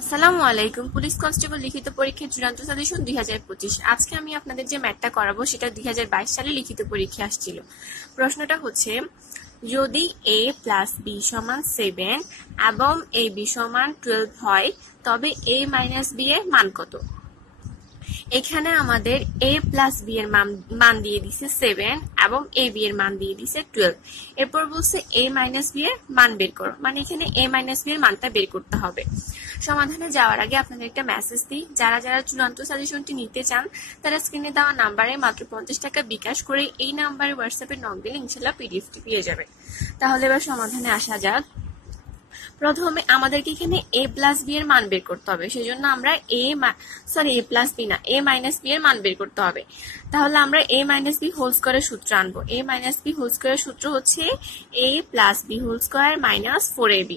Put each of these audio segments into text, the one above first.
আসসালামু আলাইকুম। Police constable লিখিত পরীক্ষার চূড়ান্ত সাজেশন 2025। আজকে আমি আপনাদের যে ম্যাথটা করাবো সেটা 2022 সালে লিখিত পরীক্ষা আসছিল। প্রশ্নটা হচ্ছে, যদি a প্লাস b সমান 7 এবং ab সমান 12 হয় তবে a মাইনাস b এর মান কত? এখানে আমাদের a প্লাস b এর মান দিয়ে দিছে 7 এবং ab এর মান দিয়ে দিছে 12। এরপর বলছে a মাইনাস b এর মান বের করো, মানে এখানে a মাইনাস b এর মানটা বের করতে হবে। সমাধানে যাওয়ার আগে আপনাদের একটা মেসেজ দিই, যারা যারা চূড়ান্ত সাজেশনটি নিতে চান তারা স্ক্রিনে দেওয়া নাম্বারে মাত্র 50 টাকা বিকাশ করে এই নাম্বারে হোয়াটসঅ্যাপে নক দিলে ইনশাল্লাহ পিডিএফটি পেয়ে যাবে। তাহলে এবার সমাধানে আসা যাক। প্রথমে আমাদেরকে এখানে a প্লাস b এর মান বের করতে হবে, সেজন্য আমরা a প্লাস b না a মাইনাস b এর মান বের করতে হবে। তাহলে আমরা a মাইনাস b হোল স্কয়ারের সূত্র আনবো। a মাইনাস b হোল স্কয়ারের সূত্র হচ্ছে a plus b whole square minus 4ab।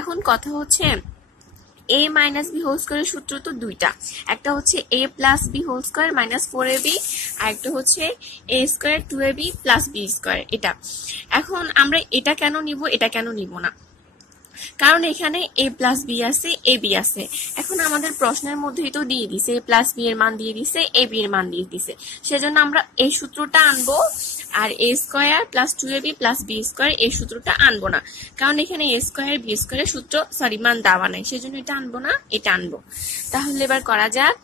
এখন কথা হচ্ছে a মাইনাস b হোল স্কয়ারের সূত্র তো দুইটা, একটা হচ্ছে a plus b whole square minus 4ab আর একটা হচ্ছে a square 2ab plus b square. এটা এখন আমরা এটা কেন নিব, এটা কেন নিব না, কারণ এখানে a প্লাস b আছে, ab আছে। এখন আমাদের প্রশ্নের মধ্যেই তো দিয়ে দিছে a প্লাস b এর মান দিয়ে দিছে, ab এর মান দিয়ে দিছে, সেজন্য আমরা এই সূত্রটা আনবো। আর a square plus 2ab plus b square এই সূত্রটা আনবো না, কারণ এখানে a স্কয়ার b স্কয়ারের সূত্র মান দেওয়া নাই, সেজন্য এটা আনবো না, এটা আনবো। তাহলে এবার করা যাক।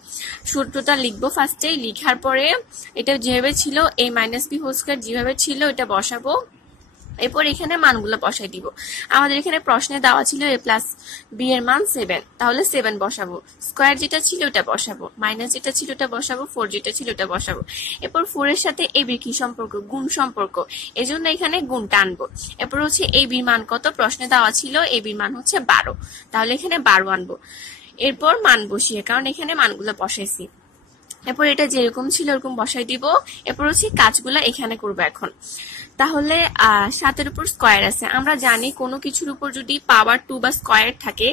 সূত্রটা লিখবো ফার্স্টে, লিখার পরে এটা যেভাবে ছিল a minus b whole square যেভাবে ছিল এটা বসাবো। এরপর এখানে মানগুলো বসাই দিব। আমাদের এখানে প্রশ্নে দেওয়া ছিল a প্লাস b এর মান 7, তাহলে 7 বসাবো। স্কয়ার যেটা ছিল ওটা বসাবো, মাইনাস যেটা ছিল ওটা বসাবো, 4 যেটা ছিল ওটা বসাবো। এরপর 4 এর সাথে ab কি সম্পর্ক? গুণ সম্পর্ক, এজন্য এখানে গুণটা আনবো। এরপর হচ্ছে ab মান কত? প্রশ্নে দেওয়া ছিল ab মান হচ্ছে 12, তাহলে এখানে 12 আনবো। এরপর মান বসিয়ে, কারণ এখানে মানগুলো বসাইছি। এরপর এটা যেরকম ছিল এরকম বসাই দিব। এরপর হচ্ছে কাজগুলো এখানে করবো এখন। তাহলে 7 উপর স্কয়ার আছে, আমরা জানি কোনো কিছুর উপর যদি পাওয়ার 2 বা স্কয়ার থাকে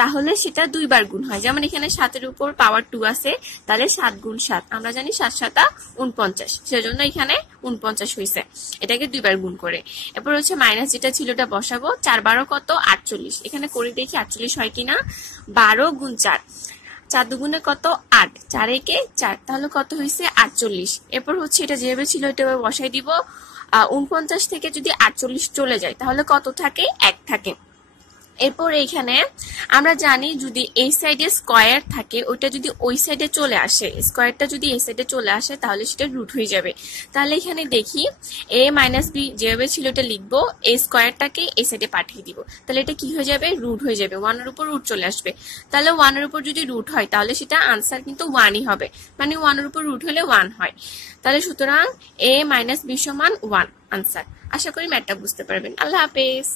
তাহলে সেটা দুইবার গুণ হয়। যেমন এখানে 7 উপর পাওয়ার 2 আছে, তাহলে 7 গুণ 7, আমরা জানি 7 7 49, সেজন্য এখানে 49 হয়েছে, এটাকে দুইবার গুণ করে। এরপর হচ্ছে মাইনাস যেটা ছিল ওটা বসাবো। 4 12 কত? 48, এখানে করে দেখি 48 হয় কিনা। 12 গুণ 4, 4 দুগুণে কত? 8, 4 একে 4, তাহলে কত হয়েছে? 48। এরপর হচ্ছে এটা যেভাবে ছিল এটা বসাই দিব। 49 থেকে যদি 48 চলে যায় তাহলে কত থাকে? 1 থাকে। এরপর এইখানে আমরা জানি যদি এই সাইডে স্কয়ার থাকে ওইটা যদি ওই সাইডে চলে আসে, স্কয়ারটা যদি এই সাইডে চলে আসে তাহলে সেটা রুট হয়ে যাবে। তাহলে এখানে দেখি a মাইনাস b যেভাবে ছিল এটা লিখবো, a স্কয়ারটাকে এই সাইডে পাঠিয়ে দিব, তাহলে এটা কি হয়ে যাবে? রুট হয়ে যাবে, 1 এর উপর রুট চলে আসবে। তাহলে 1 এর উপর যদি রুট হয় তাহলে সেটা আনসার কিন্তু 1ই হবে, মানে 1 এর উপর রুট হলে 1 হয়। তাহলে সুতরাং a মাইনাস b সমান 1 আনসার। আশা করি ম্যাথটা বুঝতে পারবেন। আল্লাহ হাফেজ।